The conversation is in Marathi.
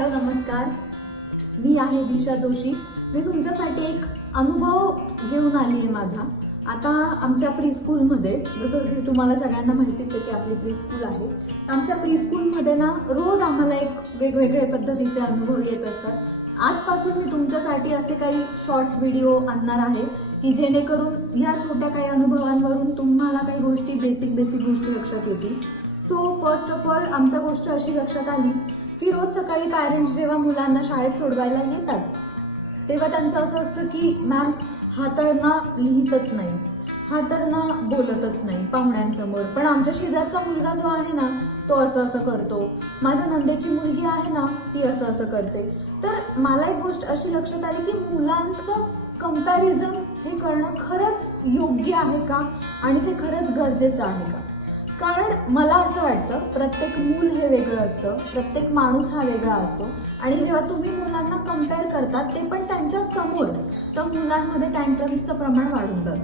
हॅलो नमस्कार, मी आहे दिशा जोशी। मी तुमच्यासाठी एक अनुभव घेऊन आली आहे माझा। आता आमच्या प्रीस्कूलमध्ये जसं की तुम्हाला सगळ्यांना माहितीच आहे की आपली प्रीस्कूल आहे। आमच्या प्रीस्कूलमध्ये ना रोज आम्हाला एक वेगवेगळे पद्धतीचे अनुभव येत असतात। आजपासून मी तुमच्यासाठी असे काही शॉर्ट्स व्हिडिओ आणणार आहे की जेणेकरून ह्या छोट्या काही अनुभवांवरून तुम्हाला काही गोष्टी बेसिक गोष्टी लक्षात येतील। सो फर्स्ट ऑफ ऑल आमच्या गोष्ट अशी लक्षात आली की रोज सकाळी पॅरेंट्स जेव्हा मुलांना शाळेत सोडवायला येतात तेव्हा त्यांचं असं असतं की मॅम हा तर ना लिहितच नाही, हा तर ना बोलतच नाही पाहुण्यांसमोर, पण आमच्या शेजारचा मुलगा जो आहे ना तो असं असं करतो, माझ्या नंदेची मुलगी आहे ना ती असं असं करते। तर मला एक गोष्ट अशी लक्षात आली की मुलांचं कंपॅरिझन हे करणं खरंच योग्य आहे का आणि ते खरंच गरजेचं आहे का? कारण मला असं वाटतं प्रत्येक मूल हे वेगळं असतं, प्रत्येक माणूस हा वेगळा असतो आणि जेव्हा तुम्ही मुलांना कंपेअर करतात ते पण त्यांच्या समोर, तर मुलांमध्ये टँट्रम्सचं प्रमाण वाढून जातं।